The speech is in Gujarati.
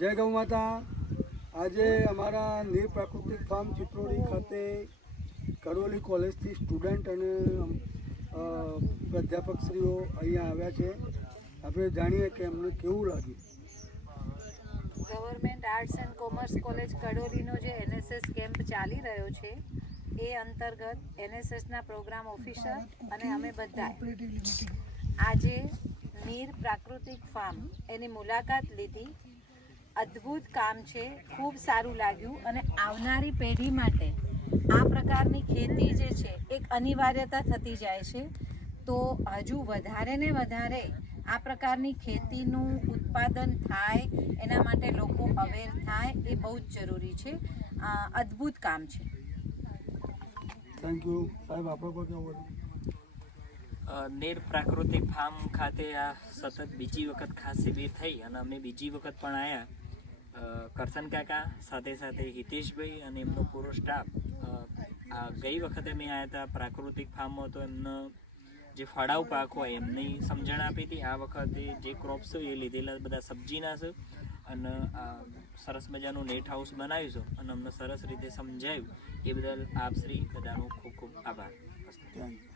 જય ગૌ માતા। આજે અમારા નીર પ્રાકૃતિક ફાર્મ ચિત્રોડી ખાતે કડોલી કોલેજથી સ્ટુડન્ટ અને પ્રાધ્યાપકશ્રીઓ અહીંયા આવ્યા છે। આપણે જાણીએ કે એમને કેવું લાગ્યું। Government arts and commerce college કડોલીનો જે એનએસએસ કેમ્પ ચાલી રહ્યો છે એ અંતર્ગત એનએસએસના પ્રોગ્રામ ઓફિસર અને અમે બધા આજે નીર પ્રાકૃતિક ફાર્મ એની મુલાકાત લીધી। અદ્ભુત કામ છે, ખૂબ સારું લાગ્યું અને આવનારી પેઢી માટે આ પ્રકારની ખેતી જે છે એક અનિવાર્યતા થતી જાય છે। તો હજુ વધારે ને વધારે આ પ્રકારની ખેતીનું ઉત્પાદન થાય એના માટે લોકો અવેર થાય એ બહુ જ જરૂરી છે। અદ્ભુત કામ છે। થેન્ક યુ સાહેબ। આપણે કોઈ કેવું નીર પ્રાકૃતિક ફાર્મ ખાતે આ સતત બીજી વખત ખાસ શિબિર થઈ અને અમે બીજી વખત પણ આવ્યા। કરશન કાકા સાથે સાથે હિતેશભાઈ અને એમનો પૂરો સ્ટાફ ગઈ વખતે અમે આવ્યા હતા પ્રાકૃતિક ફાર્મમાં તો એમનો જે ફળાઉ પાક હોય એમની સમજણ આપી હતી। આ વખતે જે ક્રોપ્સ હોય એ લીધેલા બધા સબ્જીના છે અને સરસ મજાનું નેટ હાઉસ બનાવ્યું છે અને અમને સરસ રીતે સમજાવ્યું એ બદલ આપ શ્રી બધાનો ખૂબ ખૂબ આભાર। Thank you.